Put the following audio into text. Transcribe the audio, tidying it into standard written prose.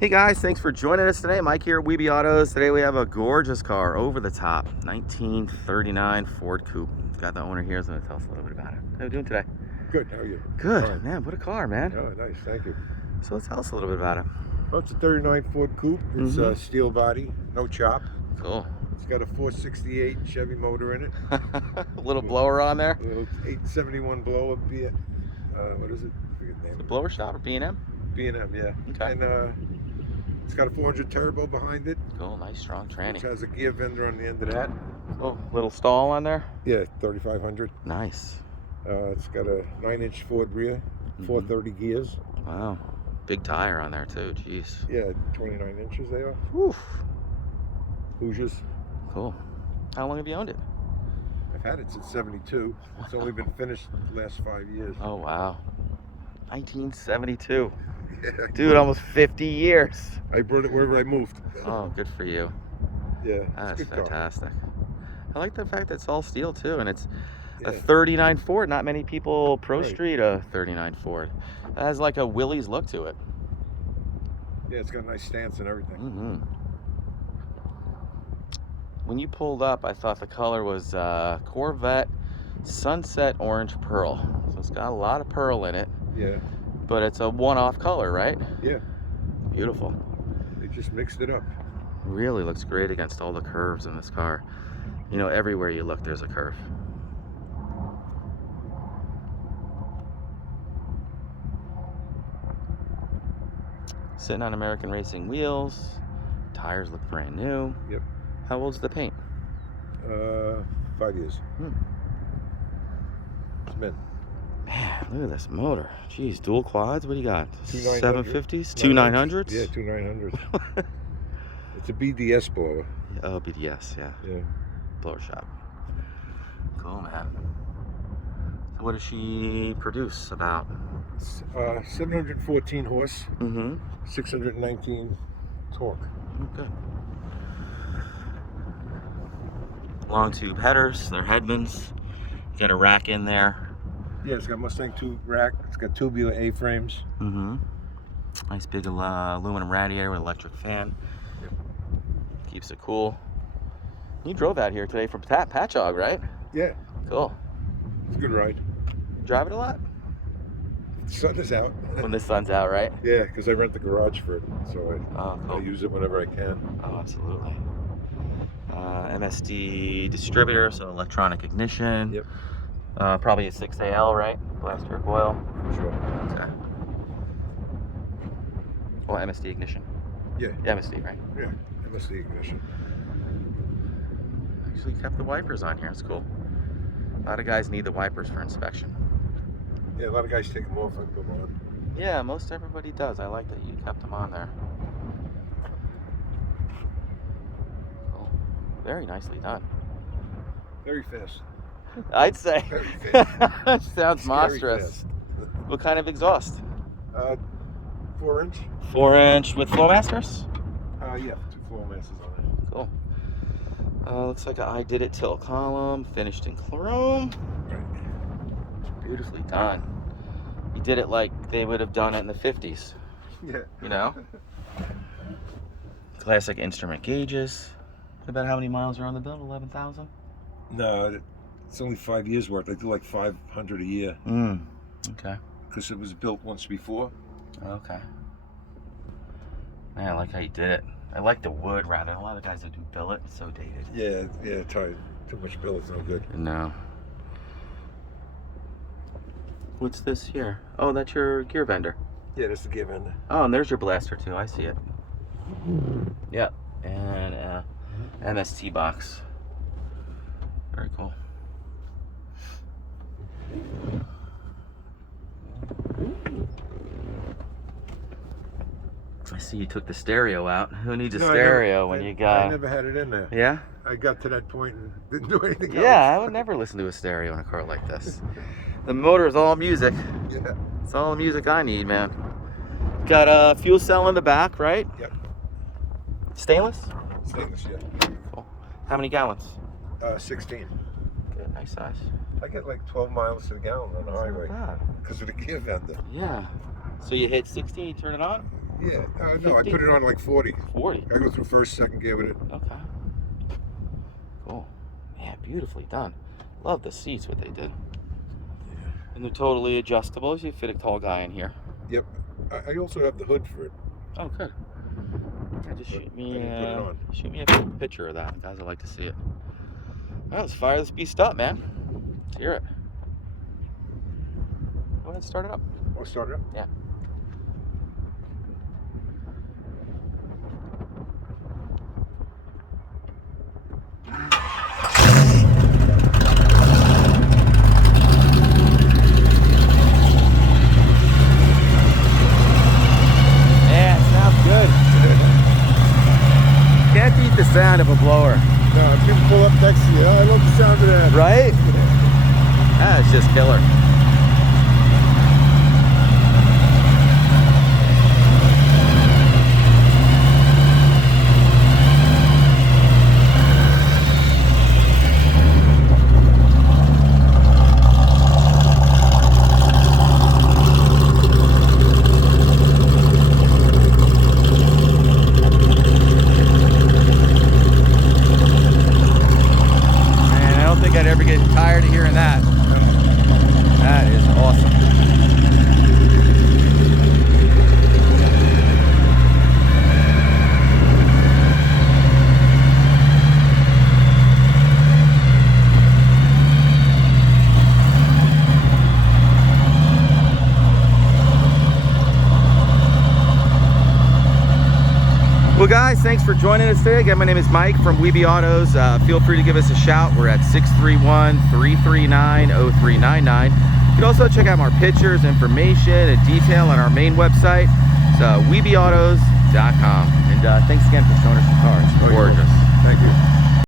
Hey guys, thanks for joining us today. Mike here at Weeby Autos. Today we have a gorgeous car, over the top, 1939 Ford Coupe. It's got the owner here. He's going to tell us a little bit about it. How are you doing today? Good, how are you? Good. Fine. Man, what a car, man. Oh, nice, thank you. So tell us a little bit about it. Well, it's a 39 Ford Coupe. It's a steel body, no chop. Cool. It's got a 468 Chevy motor in it. A little blower on there. A little 871 blower, what is it? I forget the name. The blower shop or B&M? B&M, yeah. Okay. And it's got a 400 turbo behind it. Cool, nice strong tranny. Which has a gear vendor on the end of that. Oh, little stall on there? Yeah, 3500. Nice. It's got a 9-inch Ford rear, 430 gears. Wow. Big tire on there too, jeez. Yeah, 29 inches they are. Whew. Hoosiers. Cool. How long have you owned it? I've had it since 72. It's only been finished the last 5 years. Oh, wow. 1972. Yeah, Dude, almost 50 years. I brought it wherever I moved. Oh, good for you. Yeah, That's it's a good fantastic. I like the fact that it's all steel too, and it's a Yeah. 39 Ford. Not many people pro Right. street a 39 Ford. It has like a Willys look to it. Yeah, it's got a nice stance and everything. When you pulled up, I thought the color was Corvette Sunset Orange Pearl. So it's got a lot of pearl in it, Yeah, but it's a one-off color, right? yeah. Beautiful. They just mixed it up. Really looks great against all the curves in this car. You know, everywhere you look, there's a curve. Sitting on American Racing wheels. Tires look brand new. Yep. How old's the paint? 5 years. It's mint. Man, look at this motor. Jeez, dual quads? What do you got? 2900. 750s? Two 900s? Yeah, 2900s. It's a BDS blower. Oh, BDS, yeah. Yeah. Blower shop. Cool, man. So what does she produce about? 714 horse, Mm-hmm. 619 torque. Oh, good. Long tube headers, they're Headmans. Got a rack in there. Yeah, it's got Mustang 2 rack. It's got Tubular A Frames. Mm-hmm. Nice big aluminum radiator with electric fan. Yep. Keeps it cool. You drove out here today from Patchogue, right? Yeah, Cool. it's a good ride. Drive it a lot? The sun is out. When the sun's out, right? Yeah, because I rent the garage for it, so Oh, I cool. use it whenever I can. Oh, absolutely. MSD Distributor, so electronic ignition. Yep. Probably a 6AL, right? Blaster II Coil. For sure. Okay. Well, MSD Ignition. Yeah. MSD, right? Yeah. MSD Ignition. Actually kept the wipers on here. It's cool. A lot of guys need the wipers for inspection. Yeah, a lot of guys take them off and put them on. Yeah, most everybody does. I like that you kept them on there. Cool. Very nicely done. Very fast. I'd say. Very fast. Sounds Scary monstrous. fast. What kind of exhaust? 4-inch. 4-inch with Flowmasters? Yeah, 2 floor masses on it. Cool. Looks like an Ididit tilt column, finished in chrome. Right. Beautifully done. You did it like they would have done it in the 50s, Yeah. you know? Classic instrument gauges. About how many miles are on the bill? 11,000? No, it's only 5 years worth. I do like 500 a year Okay. because it was built once before. Okay. Man, I like how you did it. I like the wood rather. A lot of guys that do billet, it's so dated. Yeah, tight. Too much billet's no good. No. What's this here? Oh, that's your gear vendor. Yeah, that's the gear vendor. Oh, and there's your blaster too. I see it. Yep. And MST box. Very cool. I see you took the stereo out. Who needs a stereo when you got... I never had it in there. Yeah? I got to that point and didn't do anything else. Yeah, I would never listen to a stereo in a car like this. The motor is all music. Yeah. It's all the music I need, man. Got a fuel cell in the back, right? Yep. Stainless? Stainless, yeah. Cool. How many gallons? 16. Good, nice size. I get like 12 miles to the gallon on the highway Not bad. because of the gear vendor. Yeah. So you hit 16, you turn it on? Yeah, no, I put it on like 40. 40. I go through first, second gear with it. Okay. Cool. Yeah, beautifully done. Love the seats, what they did. And they're totally adjustable. You fit a tall guy in here. Yep. I also have the hood for it. Oh, good. Yeah, just shoot me a picture of that. Guys, I'd like to see it. All right, let's fire this beast up, man. Let's hear it. Go ahead and start it up. Want to start it up? Yeah. Can't beat the sound of a blower. No, people pull up next to you. I love the sound of that. Right? That's just killer. I'd ever get tired of hearing that. That is awesome. Well, guys, thanks for joining us today. Again, my name is Mike from Weeby Autos. Feel free to give us a shout. We're at 631-339-0399. You can also check out more pictures, information, and detail on our main website. It's weebyautos.com. And thanks again for showing us your cars. Gorgeous.